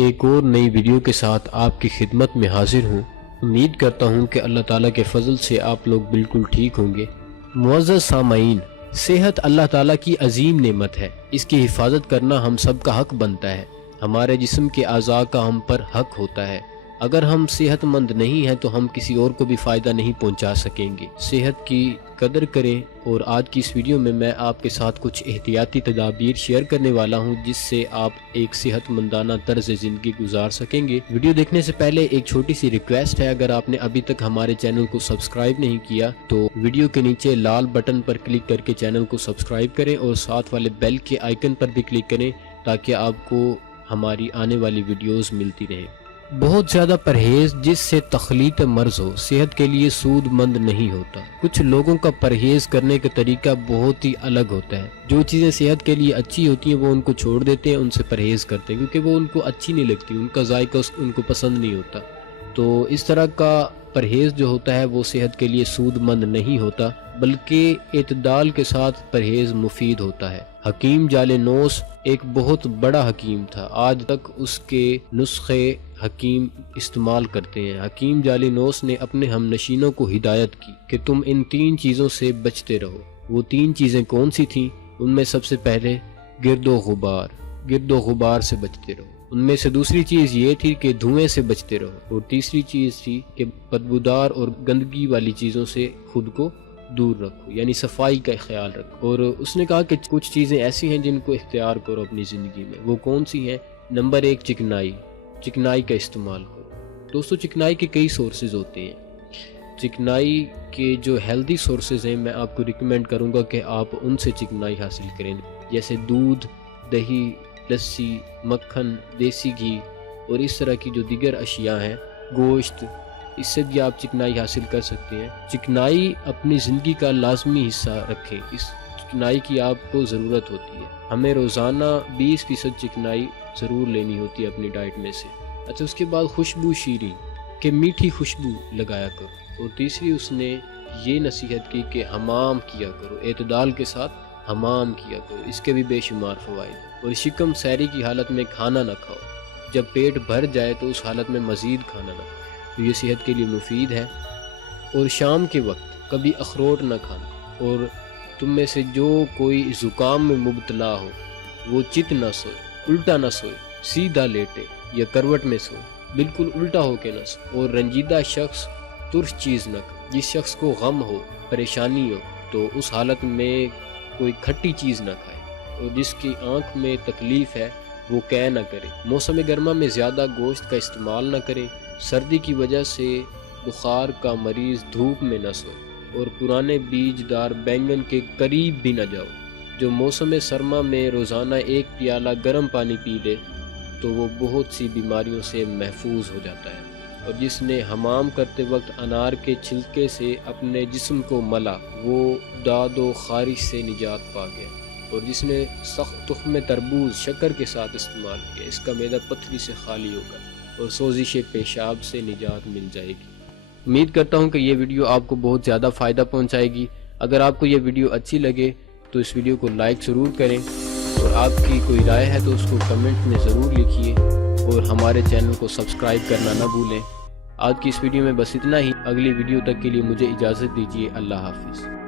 ایک اور نئی ویڈیو کے ساتھ آپ کی خدمت میں حاضر ہوں۔ امید کرتا ہوں کہ اللہ تعالیٰ کے فضل سے آپ لوگ بالکل ٹھیک ہوں گے۔ معزز سامعین، صحت اللہ تعالیٰ کی عظیم نعمت ہے۔ اس کی حفاظت کرنا ہم سب کا حق بنتا ہے۔ ہمارے جسم کے اعضاء کا ہم پر حق ہوتا ہے۔ اگر ہم صحت مند نہیں ہیں تو ہم کسی اور کو بھی فائدہ نہیں پہنچا سکیں گے۔ صحت کی قدر کریں، اور آج کی اس ویڈیو میں آپ کے ساتھ کچھ احتیاطی تدابیر شیئر کرنے والا ہوں جس سے آپ ایک صحت مندانہ طرز زندگی گزار سکیں گے۔ ویڈیو دیکھنے سے پہلے ایک چھوٹی سی ریکویسٹ ہے، اگر آپ نے ابھی تک ہمارے چینل کو سبسکرائب نہیں کیا تو ویڈیو کے نیچے لال بٹن پر کلک کر کے چینل کو سبسکرائب کریں اور ساتھ والے بیل کے آئیکن پر بھی کلک کریں تاکہ آپ کو ہماری آنے والی ویڈیوز ملتی رہیں۔ بہت زیادہ پرہیز جس سے تخلیق مرض ہو صحت کے لیے سود مند نہیں ہوتا۔ کچھ لوگوں کا پرہیز کرنے کا طریقہ بہت ہی الگ ہوتا ہے۔ جو چیزیں صحت کے لیے اچھی ہوتی ہیں وہ ان کو چھوڑ دیتے ہیں، ان سے پرہیز کرتے ہیں کیونکہ وہ ان کو اچھی نہیں لگتی، ان کا ذائقہ ان کو پسند نہیں ہوتا۔ تو اس طرح کا پرہیز جو ہوتا ہے وہ صحت کے لیے سود مند نہیں ہوتا، بلکہ اعتدال کے ساتھ پرہیز مفید ہوتا ہے۔ حکیم جالینوس ایک بہت بڑا حکیم تھا، آج تک اس کے نسخے حکیم استعمال کرتے ہیں۔ حکیم جالینوس نے اپنے ہم نشینوں کو ہدایت کی کہ تم ان 3 چیزوں سے بچتے رہو۔ وہ 3 چیزیں کون سی تھیں؟ ان میں سب سے پہلے گرد و غبار سے بچتے رہو۔ ان میں سے دوسری چیز یہ تھی کہ دھوئیں سے بچتے رہو، اور تیسری چیز تھی کہ بدبودار اور گندگی والی چیزوں سے خود کو دور رکھو، یعنی صفائی کا خیال رکھو۔ اور اس نے کہا کہ کچھ چیزیں ایسی ہیں جن کو اختیار کرو اپنی زندگی میں۔ وہ کون سی ہیں؟ نمبر 1 چکنائی کا استعمال کرو۔ دوستو، چکنائی کے کئی سورسز ہوتے ہیں۔ چکنائی کے جو ہیلدی سورسز ہیں میں آپ کو ریکمینڈ کروں گا کہ آپ ان سے چکنائی حاصل کریں، جیسے دودھ، دہی، لسی، مکھن، دیسی گھی اور اس طرح کی جو دیگر اشیاء ہیں، گوشت، اس سے بھی آپ چکنائی حاصل کر سکتے ہیں۔ چکنائی اپنی زندگی کا لازمی حصہ رکھیں، اس چکنائی کی آپ کو ضرورت ہوتی ہے۔ ہمیں روزانہ 20% چکنائی ضرور لینی ہوتی ہے اپنی ڈائٹ میں سے۔ اچھا، اس کے بعد خوشبو شیریں، کہ میٹھی خوشبو لگایا کرو۔ اور تیسری اس نے یہ نصیحت کی کہ حمام کیا کرو، اعتدال کے ساتھ حمام کیا کرو، اس کے بھی بے شمار فوائد ہیں۔ اور شکم سیری کی حالت میں کھانا نہ کھاؤ، جب پیٹ بھر جائے تو اس حالت میں مزید کھانا نہ کھاؤ، تو یہ صحت کے لیے مفید ہے۔ اور شام کے وقت کبھی اخروٹ نہ کھانا۔ اور تم میں سے جو کوئی زکام میں مبتلا ہو وہ چت نہ سوئے، الٹا نہ سوئے، سیدھا لیٹے یا کروٹ میں سوئے، بالکل الٹا ہو کے نہ سوئے۔ اور رنجیدہ شخص ترش چیز نہ کھائے۔ جس شخص کو غم ہو، پریشانی ہو، تو اس حالت میں کوئی کھٹی چیز نہ کھائے۔ اور جس کی آنکھ میں تکلیف ہے وہ قے نہ کرے۔ موسم گرما میں زیادہ گوشت کا استعمال نہ کرے۔ سردی کی وجہ سے بخار کا مریض دھوپ میں نہ سوئے، اور پرانے بیج دار بینگن کے قریب بھی نہ جاؤ۔ جو موسم سرما میں روزانہ 1 پیالہ گرم پانی پی لے تو وہ بہت سی بیماریوں سے محفوظ ہو جاتا ہے۔ اور جس نے حمام کرتے وقت انار کے چھلکے سے اپنے جسم کو ملا وہ داد و خارش سے نجات پا گیا۔ اور جس نے سخت تخم تربوز شکر کے ساتھ استعمال کیا، اس کا معدہ پتھری سے خالی ہوگا اور سوزش پیشاب سے نجات مل جائے گی۔ امید کرتا ہوں کہ یہ ویڈیو آپ کو بہت زیادہ فائدہ پہنچائے گی۔ اگر آپ کو یہ ویڈیو اچھی لگے تو اس ویڈیو کو لائک ضرور کریں، اور آپ کی کوئی رائے ہے تو اس کو کمنٹ میں ضرور لکھیے، اور ہمارے چینل کو سبسکرائب کرنا نہ بھولیں۔ آج کی اس ویڈیو میں بس اتنا ہی۔ اگلی ویڈیو تک کے لیے مجھے اجازت دیجیے۔ اللہ حافظ۔